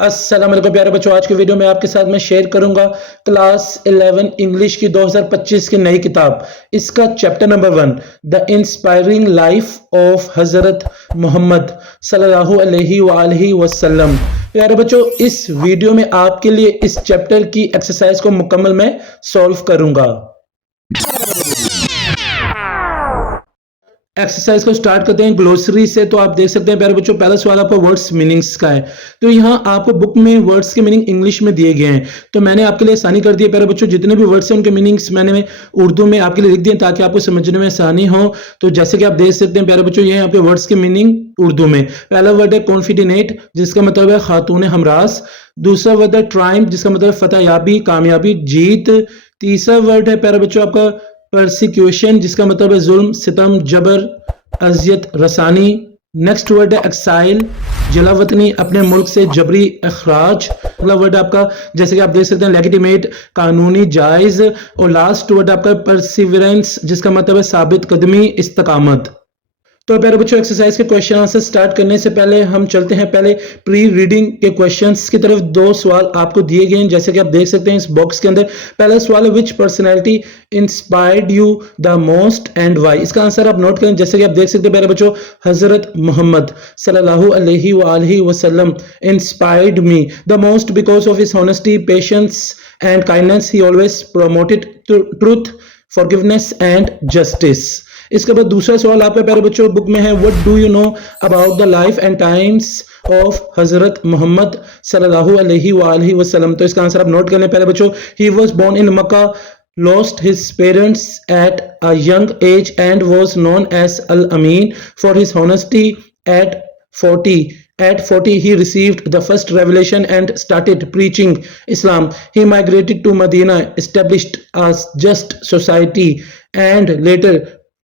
अस्सलाम वालेकुम प्यारे बच्चों। आज की वीडियो में आपके साथ मैं शेयर करूंगा क्लास 11 इंग्लिश की 2025 की नई किताब, इसका chapter number 1 the inspiring life of हजरत मोहम्मद सल्लल्लाहु अलैहि वसल्लम। प्यारे बच्चों, इस वीडियो में आपके लिए इस चैप्टर की एक्सरसाइज को मुकम्मल मैं सॉल्व करूंगा। एक्सरसाइज को स्टार्ट करते हैं ग्लोसरी से। तो आप देख सकते हैं प्यारे बच्चों, पहला सवाल आपका वर्ड्स मीनिंग्स का है। तो यहाँ आपको बुक में वर्ड्स के मीनिंग इंग्लिश में दिए गए हैं, तो मैंने आपके लिए आसानी कर दी है प्यारे बच्चों। जितने भी वर्ड्स हैं उनके मीनिंग्स मैंने उर्दू में आपके लिए लिख दिए ताकि आपको समझने में आसानी हो। तो जैसे कि आप देख सकते हैं प्यारे बच्चों, ये आपके वर्ड्स के मीनिंग उर्दू में। पहला वर्ड है कॉन्फिडेंट, जिसका मतलब है खातून हमरास। दूसरा वर्ड है ट्राइम्फ, जिसका मतलब है फतहयाबी, कामयाबी, जीत। तीसरा वर्ड है प्यारे बच्चों आपका परसिक्यूशन, जिसका मतलब है जुल्म, सितम, जबर, अजियत रसानी। नेक्स्ट वर्ड है एक्साइल, जलावतनी, अपने मुल्क से जबरी अखराज। अगला वर्ड आपका जैसे कि आप देख सकते हैं लेजिटिमेट, कानूनी, जायज। और लास्ट वर्ड आपका परसिवरेंस, जिसका मतलब है साबित कदमी, इस्तकामत। तो प्यारे बच्चों, एक्सरसाइज के क्वेश्चन आंसर स्टार्ट करने से पहले हम चलते हैं पहले प्री रीडिंग के क्वेश्चंस की तरफ। दो सवाल आपको दिए गए हैं जैसे कि आप देख सकते हैं इस बॉक्स के अंदर। पहला सवाल है which personality inspired you the most and why. इसका आंसर आप नोट करें। जैसे कि आप देख सकते हैं प्यारे बच्चों, हजरत मोहम्मद सल्लल्लाहु अलैहि वसल्लम inspired me the most because of his honesty, patience and kindness. He always promoted truth, forgiveness and justice. इसके बाद दूसरा सवाल आपका प्यारे बच्चों बुक में है, what do you know about the life and times of हजरत मोहम्मद सल्लल्लाहु अलैहि वसल्लम। तो इसका आंसर आप नोट कर लें प्यारे बच्चों। He was born in Mecca, lost his parents at a young age and was known as Al-Amin for his honesty. At 40 he received the first revelation and started preaching Islam. He migrated to Medina, established a just society and later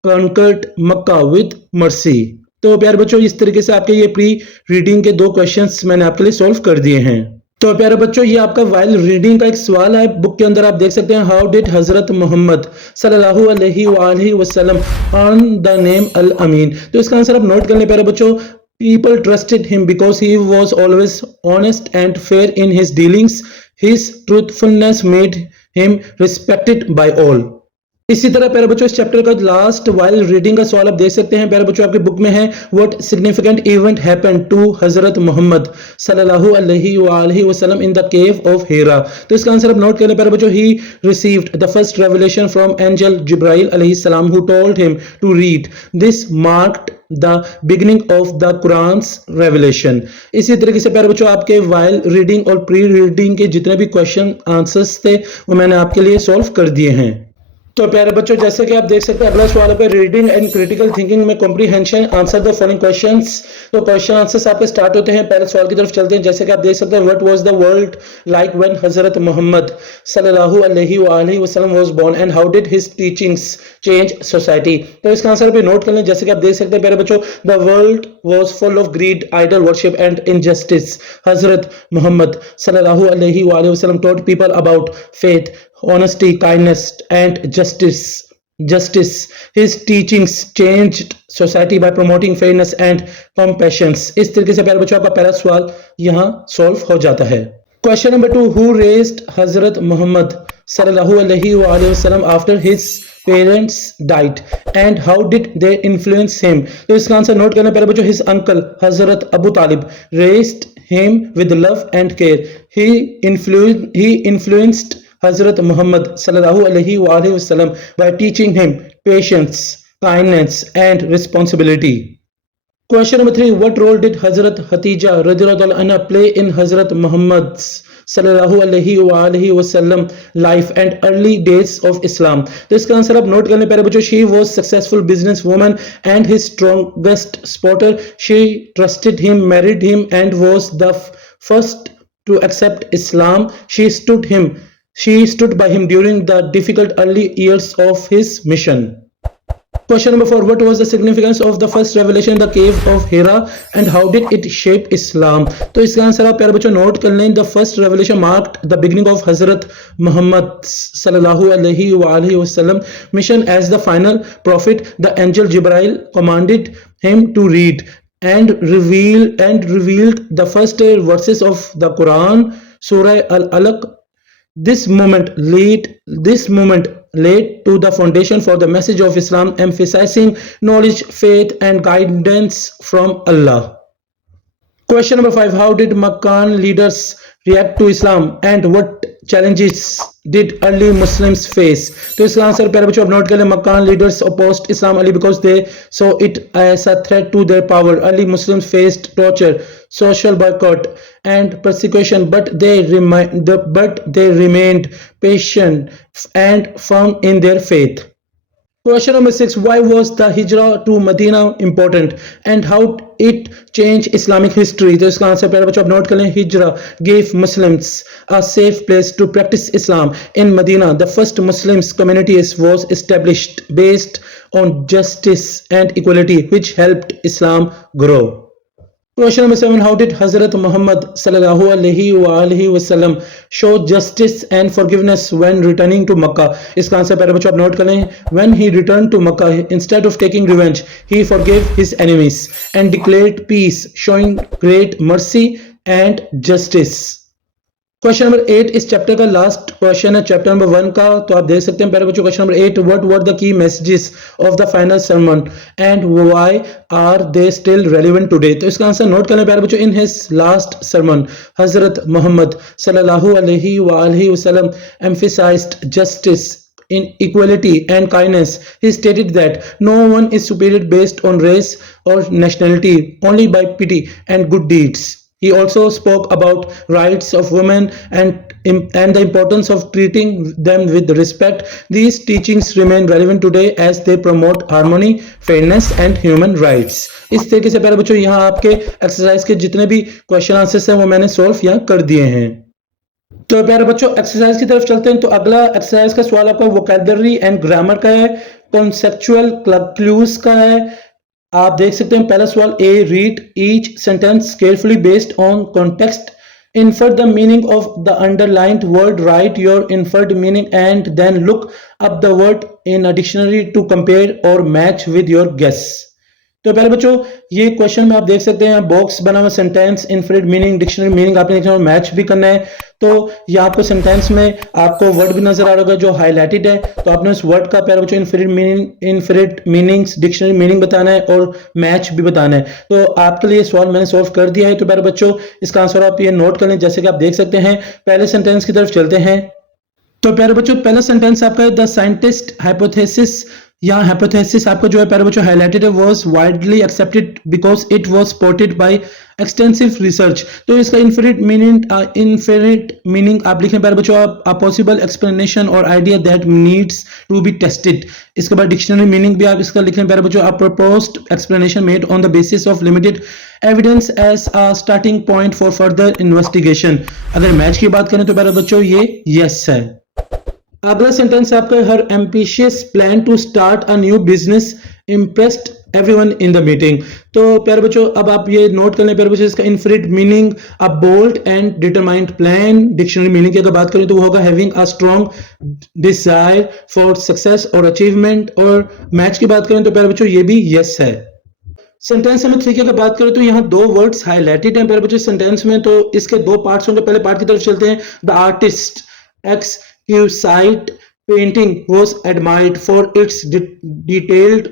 conquered Makkah with mercy. तो प्यारे बच्चों, इस तरीके से आपके ये pre reading के दो क्वेश्चंस मैंने आपके लिए सॉल्व कर दिए हैं। तो प्यारे बच्चों, ये आपका वाइल रीडिंग का एक सवाल है बुक के अंदर। आप देख सकते हैं, हाउ डिड हजरत मोहम्मद सल्लल्लाहु अलैहि वसल्लम अर्न द नेम अल अमीन। तो इसका आंसर आप नोट कर लें प्यारे बच्चों। People trusted him because he was always honest and fair in his dealings. His truthfulness made him respected by all. इसी तरह प्यारे बच्चों, इस चैप्टर का लास्ट वाइल रीडिंग का सवाल आप देख सकते हैं प्यारे बच्चों आपके बुक में है, what significant event happened to Hazrat Muhammad सल्लल्लाहु अलैहि वसल्लम इन द केव ऑफ हिरा। तो इसका आंसर आप नोट कर लें प्यारे बच्चों। He received the first revelation from angel Jibrail अलैहि सलाम who told him to read. This marked the beginning of the Quran's revelation. इसी तरीके से प्यारे बच्चों, आपके वाइल रीडिंग और प्री रीडिंग के जितने भी क्वेश्चन आंसर्स थे वो मैंने आपके लिए सॉल्व कर दिए हैं। तो प्यारे बच्चों, जैसे कि आप देख सकते हैं अगला सवाल है रीडिंग एंड क्रिटिकल थिंकिंग में comprehension, answer the following questions. तो क्वेश्चन आंसर्स आपके स्टार्ट होते हैं। पहले सवाल की तरफ चलते हैं। जैसे कि आप देख सकते हैं, what was the world like when Hazrat Muhammad सल्लल्लाहु अलैहि वसल्लम was born and how did his teachings change society. तो इसका आंसर भी नोट कर लें। जैसे कि आप देख सकते हैं प्यारे बच्चों, the world was full of greed, idol worship and injustice. Hazrat Muhammad सल्लल्लाहु अलैहि वसल्लम taught people about faith, honesty, kindness and justice. His teachings changed society by promoting fairness and compassion. इस तरीके से प्यारे बच्चों आपका पहला सवाल यहाँ सॉल्व हो जाता है। क्वेश्चन नंबर 2, who raised हजरत मोहम्मद सल्लल्लाहु अलैहि वसल्लम after his parents died and how did they influence him। तो इसका आंसर नोट करना प्यारे बच्चों। his uncle Hazrat Abu Talib raised him with love and care. He influenced Hazrat Muhammad sallallahu alaihi wasallam by teaching him patience, kindness and responsibility. Question number 3, what role did Hazrat Khatija radhiyallahu anha play in Hazrat Muhammad's sallallahu alaihi wasallam life and early days of Islam। तो इसका answer आप note कर लें प्यारे बच्चों। she was successful business woman and his strongest supporter. She trusted him, married him and was the first to accept Islam. She stood by him during the difficult early years of his mission. Question number 4, what was the significance of the first revelation in the cave of Hira and how did it shape Islam। तो इसका answer आप प्यारे बच्चों note कर लें। The first revelation marked the beginning of Hazrat Muhammad sallallahu alaihi wasallam mission as the final prophet. The angel Jibril commanded him to read and revealed the first verses of the Quran, Surah Al-Alaq. This moment led to the foundation for the message of Islam, emphasizing knowledge, faith, and guidance from Allah. Question number 5. How did Makkan leaders react to Islam and what challenges did early Muslims face? तो इसका answer प्यारे बच्चों आप note कर लें. Makkan leaders opposed Islam only because they saw it as a threat to their power. Early Muslims faced torture, social boycott, and persecution, but they remained patient and firm in their faith. Question number 6. Why was the Hijrah to Medina important and how it changed Islamic history? तो इसका answer प्यारे बच्चों आप note कर लें. Hijrah gave Muslims a safe place to practice Islam. In Medina, the first Muslim community was established based on justice and equality, which helped Islam grow. Question number 7. How did Hazrat Muhammad sallallahu alaihi wasallam show justice and forgiveness when returning to Makkah? इसका answer प्यारे बच्चों आप note कर लें. When he returned to Makkah, instead of taking revenge, he forgave his enemies and declared peace, showing great mercy and justice. Question number 8 इस chapter का last question है chapter number 1 का. तो आप देख सकते हैं प्यारे बच्चों question number 8. What were the key messages of the final sermon and why are they still relevant today? तो इसका आंसर नोट कर लें प्यारे बच्चों. इन हिज लास्ट सरमन हजरत मोहम्मद सल्लल्लाहु अलैहि वसल्लम emphasized justice in equality and kindness. He stated that no one is superior based on race or nationality, only by pity and good deeds. He also spoke about rights of women and the importance of treating them with respect. These teachings remain relevant today as they promote harmony, fairness and human rights. इस तरीके से प्यारे बच्चों यहाँ आपके exercise के जितने भी क्वेश्चन आंसर्स हैं वो मैंने सॉल्व यहाँ कर दिए हैं. तो प्यारे बच्चों एक्सरसाइज की तरफ चलते हैं. तो अगला एक्सरसाइज का सवाल आपका वोकैबुलरी एंड ग्रामर का है, कॉन्सेप्चुअल क्लूज का है. आप देख सकते हैं पहला सवाल. A read each sentence carefully based on context, infer the meaning of the underlined word, write your inferred meaning and then look up the word in a dictionary to compare or match with your guess. तो पहले बच्चों ये question में आप देख सकते हैं box बना हुआ, sentence, infinite meaning, dictionary meaning आपने देखना है, मैच भी करना है. तो यहाँ आपको सेंटेंस में आपको वर्ड भी नजर आ रहा होगा जो हाईलाइटेड है. तो आपने उस वर्ड का प्यारे बच्चों इनफिनिट मीनिंग्स, डिक्शनरी मीनिंग बताना है और मैच भी बताना है. तो आपके लिए सवाल मैंने सॉल्व कर दिया है. तो प्यारे बच्चों इसका आंसर आप ये नोट कर लें. जैसे कि आप देख सकते हैं पहले सेंटेंस की तरफ चलते हैं. तो प्यारे बच्चों पहला सेंटेंस आपका है द साइंटिस्ट हाइपोथेसिस. यहाँ हाइपोथेसिस आपका जो है प्यारे बच्चों हाईलाइटेड है, was widely accepted because it was supported by extensive research. तो इसका इनफिनिट मीनिंग आप लिखें प्यारे बच्चों आप पॉसिबल एक्सप्लेनेशन और idea that needs to be tested. इसके बाद डिक्शनरी मीनिंग भी आप इसका लिखें प्यारे बच्चों आप proposed explanation made on the basis of limited evidence as a starting point for further investigation. अगर मैच की बात करें तो प्यारे बच्चों ये यस है. अगला सेंटेंस आपका her ambitious plan to start a new business impressed everyone in the meeting. तो प्यारे बच्चों अब आप ये नोट कर लें प्यारे बच्चों इसका infinite meaning a bold and determined plan. Dictionary meaning की अगर बात करें तो वो होगा having a strong desire for success और अचीवमेंट. और मैच की बात करें तो प्यारे बच्चों ये भी यस है. सेंटेंस नंबर 3 की अगर बात करें तो यहाँ दो वर्ड्स हाईलाइटेड हैं प्यारे बच्चों सेंटेंस में. तो इसके दो पार्ट्स होंगे. पहले पार्ट की तरफ चलते हैं. The artist exquisite painting was admired for its detailed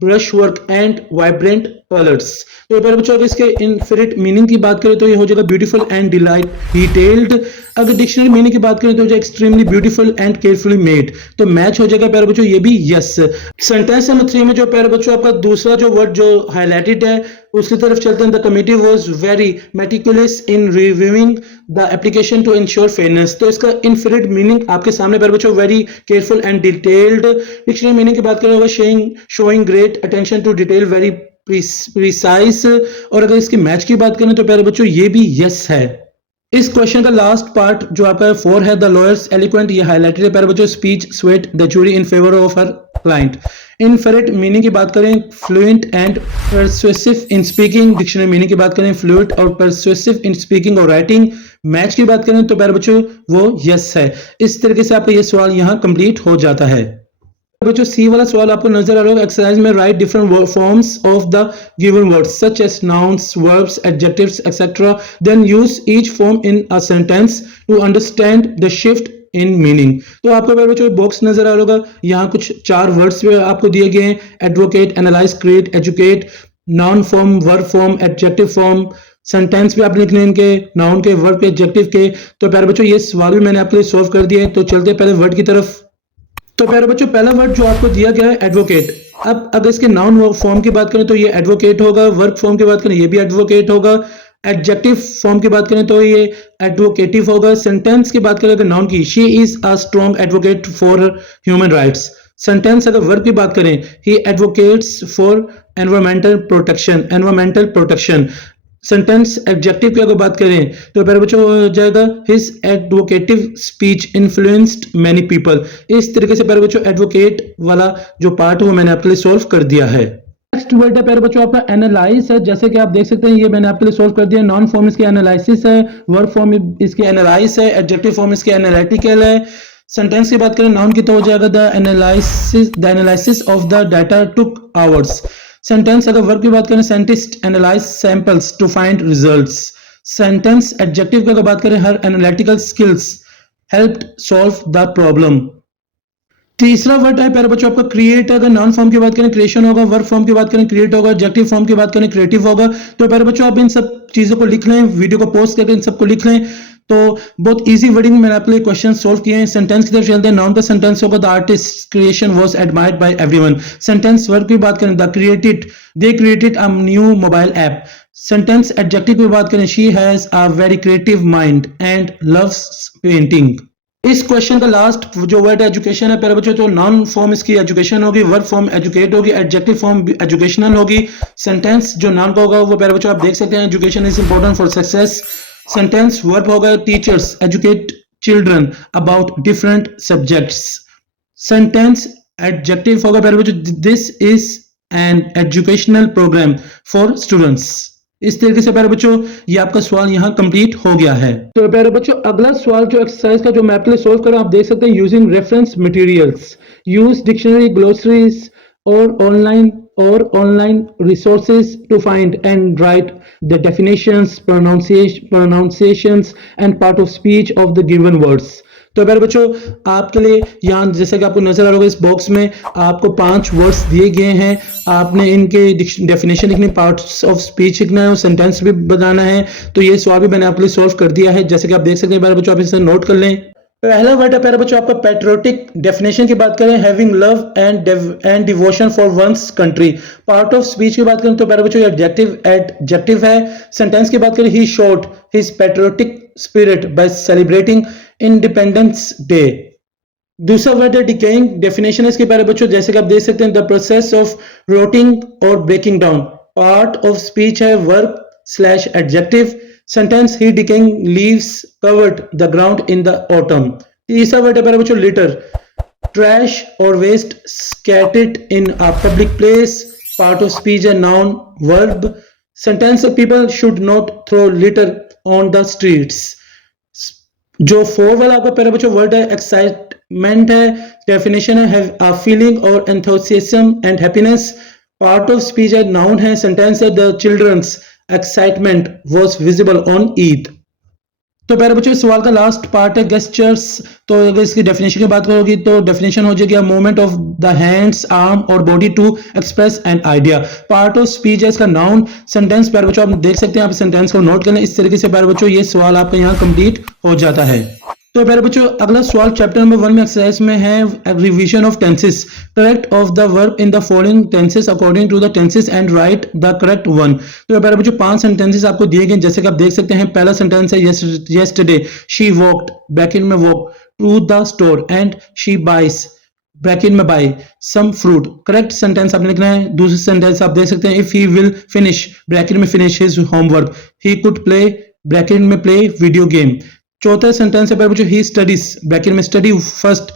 brushwork and vibrant colors. तो प्यारे बच्चों अगर इसके इनफिनिट मीनिंग की बात करें तो ये हो जाएगा ब्यूटीफुल एंड डिटेल्ड. अगर डिक्शनरी मीनिंग की बात करें तो हो जाएगा extremely beautiful and carefully made. तो मैच हो जाएगा प्यारे बच्चों ये भी यस. सेंटेंस नंबर 3 में जो प्यारे बच्चों आपका दूसरा जो वर्ड जो हाईलाइटेड है उसकी तरफ चलते हैं. The committee was very meticulous in reviewing the application to ensure fairness. तो इसका इनफिनिट मीनिंग आपके सामने प्यारे बच्चों very careful and detailed. Dictionary meaning की बात करें होगा showing great attention to detail, very precise. और अगर इसकी मैच की बात करें तो प्यारे बच्चों ये भी यस है. इस क्वेश्चन का लास्ट पार्ट जो आपका 4 है द लॉयर्स एलिक्वेंट. ये हाईलाइटेड है प्यारे बच्चों speech swayed the jury in favour of her client. Infinite meaning की बात करें fluent and persuasive in speaking. Dictionary meaning की बात करें फ्लुएंट और परसुएसिव इन स्पीकिंग और राइटिंग. मैच की बात करें तो प्यारे बच्चों वो यस है. इस तरीके से आपका ये सवाल यहाँ कंप्लीट हो जाता है. बच्चों सी वाला सवाल आपको नजर आ रहा होगा, एक्सरसाइज में write different forms of the given words such as nouns, verbs, adjectives etcetera, then use each form in a sentence to understand the shift in meaning. तो आपको प्यारे बच्चों बॉक्स नजर आ रहा होगा, यहाँ कुछ 4 वर्ड्स आपको दिए गए हैं, advocate, analyse, create, educate, noun form, verb form, adjective form. Sentence भी आप लिखने हैं इनके, नाउन के, वर्ब के, एडजेक्टिव के। तो प्यारे बच्चों ये सवाल भी मैंने आपके लिए सॉल्व कर दिया है। तो चलते हैं पहले वर्ड की तरफ। तो प्यारे बच्चों पहला वर्ड जो आपको दिया गया है एडवोकेट। अब अगर इसके नाउन फॉर्म की बात करें तो ये एडवोकेट होगा, वर्ब फॉर्म की बात करें ये भी एडवोकेट होगा, एडजेक्टिव फॉर्म की बात करें तो ये एडवोकेटिव होगा। सेंटेंस की बात करें अगर नाउन की, she is a strong advocate for human rights. Sentence अगर वर्ब की बात करें, he advocates for environmental protection. Sentence adjective की अगर बात करें तो प्यारे बच्चों हो जाएगा his advocative speech influenced many people. इस तरीके से प्यारे बच्चों एडवोकेट वाला जो पार्ट है वो मैंने आपके लिए सोल्व कर दिया है। नेक्स्ट वर्ड है प्यारे बच्चों आपका एनालाइज है। जैसे कि आप देख सकते हैं ये मैंने आपके लिए सोल्व कर दिया। नॉन फॉर्म इसकी एनालिसिस है, वर्ब फॉर्म इसकी एनालाइज है, एडजेक्टिव फॉर्म इसकी एनालिटिकल है। सेंटेंस की बात करें नाउन की तो हो जाएगा the analysis of the data took hours. Sentence अगर वर्ब की बात करें, scientist analyse samples to find results. Sentence adjective की अगर बात करें, her analytical skills helped solve the problem. तीसरा वर्ड है प्यारे बच्चों आपका क्रिएट। अगर नॉन फॉर्म की बात करें क्रिएशन होगा, वर्ब फॉर्म की बात करें क्रिएट होगा, एडजेक्टिव फॉर्म की बात करें क्रिएटिव होगा। तो प्यारे बच्चों आप इन सब चीजों को लिख लें, वीडियो को पॉज करके इन सबको लिख लें। तो बहुत इजी वर्डिंग मैंने आपके लिए क्वेश्चन सोल्व किए हैं। सेंटेंस की तरफ चलते हैं। नाउन का सेंटेंस होगा the artist creation was admired by everyone. Sentence verb की बात करें the created they created a new mobile app. Sentence adjective की बात करें she has a very creative mind and loves painting. इस क्वेश्चन का लास्ट जो वर्ड एजुकेशन है प्यारे बच्चों, तो नाउन फॉर्म इसकी एजुकेशन होगी, वर्ब फॉर्म एजुकेट होगी, एडजेक्टिव फॉर्म एजुकेशनल होगी। सेंटेंस जो नाउन का होगा वो प्यारे बच्चों आप देख सकते हैं, education is important for success. Sentence verb होगा teachers educate children about different subjects. Sentence adjective होगा प्यारे बच्चों this is an educational programme for students. इस तरीके से प्यारे बच्चों ये आपका सवाल यहाँ कंप्लीट हो गया है। तो प्यारे बच्चों अगला सवाल जो एक्सरसाइज का जो मैं आपके लिए सोल्व कर रहा हूं, आप देख सकते हैं using reference materials, use dictionary, glossaries और online resources to find and write the definitions, pronunciations and part of speech of the given words। तो प्यारे बच्चों आपके लिए यहाँ जैसे कि आपको नजर आ रहा होगा इस बॉक्स में आपको 5 वर्ड्स दिए गए हैं। आपने इनके डेफिनेशन लिखनी, पार्ट्स ऑफ स्पीच लिखना है और सेंटेंस भी बनाना है। तो ये सवाल भी मैंने आपके लिए सोल्व कर दिया है, जैसे कि आप देख सकते हैं प्यारे बच्चों, आप इसे नोट कर लें। पहला वर्ड है प्यारे बच्चों आपका पैट्रियोटिक। डेफिनेशन की बात करें having love and devotion for one's country. Part of speech की बात करें तो प्यारे बच्चों एडजेक्टिव है। सेंटेंस की बात करें he showed his patriotic spirit by celebrating independence day. दूसरा वर्ड है डिकेइंग। डेफिनेशन है इसके प्यारे बच्चों जैसे कि आप देख सकते हैं द प्रोसेस ऑफ रोटिंग और breaking down. Part of speech है वर्ब स्लैश एडजेक्टिव। सेंटेंस ही decaying leaves covered the ground in the autumn। तीसरा वर्ड है प्यारे बच्चों लिटर। ट्रैश और waste scattered in a public place। Part of speech है noun verb. Sentence people should not throw litter on the streets. जो 4 वाला आपका प्यारे बच्चों वर्ड है एक्साइटमेंट है। डेफिनेशन है हैव अ फीलिंग और enthusiasm and happiness. Part of speech है नाउन है। सेंटेंस है the children's excitement was visible on Eid. तो प्यारे बच्चों इस सवाल का लास्ट पार्ट है गेस्चर्स। तो अगर इसकी डेफिनेशन की बात करोगी तो डेफिनेशन हो जाएगी movement of the hands, arm और body to express an idea. Part of speech है इसका नाउन। सेंटेंस प्यारे बच्चों आप देख सकते हैं, आप सेंटेंस को नोट कर लें। इस तरीके से प्यारे बच्चों ये सवाल आपका यहाँ कंप्लीट हो जाता है। तो प्यारे बच्चों अगला सवाल चैप्टर नंबर 1 में एक्सरसाइज में है revision of tenses. Correct of the verb in the following tenses according to the tenses and write the correct one. तो प्यारे बच्चों 5 सेंटेंसेस आपको दिए गए जैसे कि आप देख सकते हैं। पहला सेंटेंस है yesterday she walked ब्रैकेट में walk to the store and she buys bracket में buy some fruit। Correct sentence आपने लिखना है। दूसरा सेंटेंस आप देख सकते हैं if he will finish bracket में finish his homework, he could play bracket में play video game। चौथा सेंटेंस है बच्चों ही स्टडीज ब्रैकेट में study first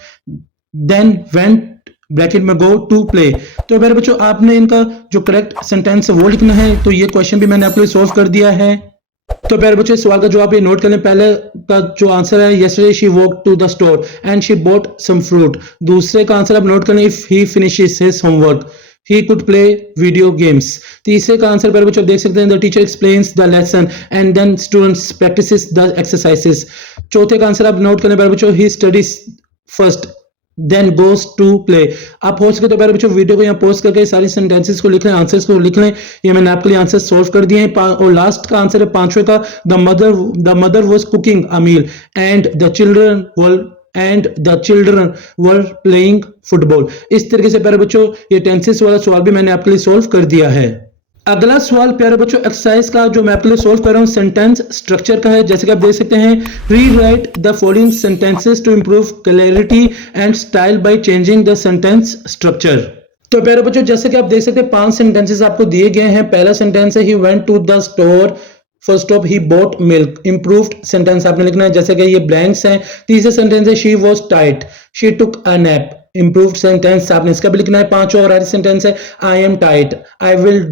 then went bracket में गो टू प्ले। तो मेरे बच्चों आपने इनका जो करेक्ट सेंटेंस है वो लिखना है। तो ये क्वेश्चन भी मैंने आपके लिए सोल्व कर दिया है। तो प्यारे बच्चों इस सवाल का जवाब ये नोट कर लें। पहले का जो आंसर है, yesterday she walked to the store and she bought some fruit. दूसरे का आंसर आप नोट करें, if he finishes his homework he could play video games. तीसरे का आंसर प्यारे बच्चों आप देख सकते हैं, the teacher explains the lesson and then students practices the exercises. चौथे का आंसर आप नोट करें प्यारे बच्चों, he studies first then goes to play. आप हो सके तो प्यारे बच्चों वीडियो को यहाँ पोस्ट करके सारी सेंटेंसेस को लिख लें, आंसर्स को लिख लें. ये मैंने आपके लिए आंसर सोल्व कर दिए हैं. और लास्ट का आंसर है पांचवे का, the mother was cooking a meal and the children were playing football. इस तरीके से प्यारे बच्चों ये टेंसेस वाला सवाल भी मैंने आपके लिए सोल्व कर दिया है. अगला सवाल प्यारे बच्चों एक्सरसाइज का जो मैं आपके लिए सोल्व कर रहा हूं सेंटेंस स्ट्रक्चर का है. जैसे कि आप देख सकते हैं, rewrite the following sentences to improve clarity and style by changing the sentence structure. तो प्यारे बच्चों जैसे कि आप देख सकते हैं 5 सेंटेंसेस आपको दिए गए हैं. पहला सेंटेंस है he went to the store, first of he bought milk. Improved sentence आपने लिखना है, जैसे कि ये ब्लैंक्स हैं. तीसरा सेंटेंस है she was tight, she took a nap. Improved sentence आपने इसका भी लिखना है. पांचवा और आखिरी सेंटेंस है I am tight, I will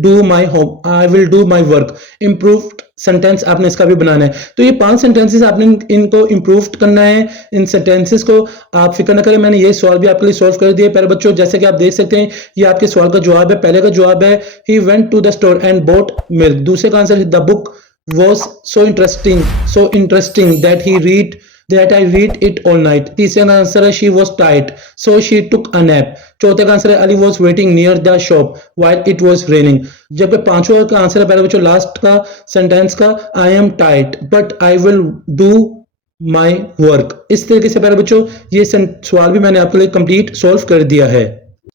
do my work. Improved sentence आपने इसका भी बनाना है. तो ये 5 सेंटेंसेस आपने इनको इंप्रूव करना है. इन सेंटेंसेस को आप फिक्र न करें, मैंने ये सवाल भी आपके लिए सॉल्व कर दिए प्यारे बच्चों. जैसे कि आप देख सकते हैं ये आपके सवाल का जवाब है. पहले का जवाब है he went to the store and bought milk. दूसरे का आंसर है the book was so interesting that I read it all night. तीसरे का आंसर है she was tight so she took a nap. चौथे का आंसर है Ali was waiting near the shop while it was raining. जबकि पांचवा का answer है पहले बच्चों लास्ट का सेंटेंस का I am tight but I will do my work. इस तरीके से प्यारे बच्चों ये सवाल भी मैंने आपके लिए कंप्लीट सॉल्व कर दिया है.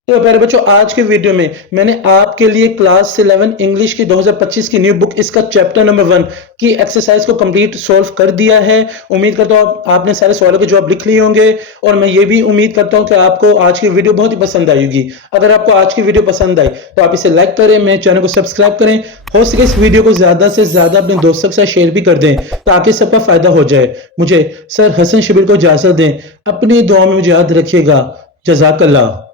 तो प्यारे बच्चों आज के वीडियो में मैंने आपके लिए क्लास 11 इंग्लिश की 2025 की न्यू बुक इसका चैप्टर नंबर 1 की एक्सरसाइज को कंप्लीट सॉल्व कर दिया है. उम्मीद करता हूं आपने सारे सवालों के जवाब लिख लिए होंगे और मैं ये भी उम्मीद करता हूं कि आपको आज की वीडियो बहुत ही पसंद आई होगी. अगर आपको आज की वीडियो पसंद आई तो आप इसे लाइक करें, मेरे चैनल को सब्सक्राइब करें. हो सके इस वीडियो को ज्यादा से ज्यादा अपने दोस्तों के साथ शेयर भी कर दें ताकि सबका फायदा हो जाए. मुझे सर हसन शबीर को इजाजत दें. अपनी दुआ में मुझे याद रखिएगा. जज़ाकल्लाह.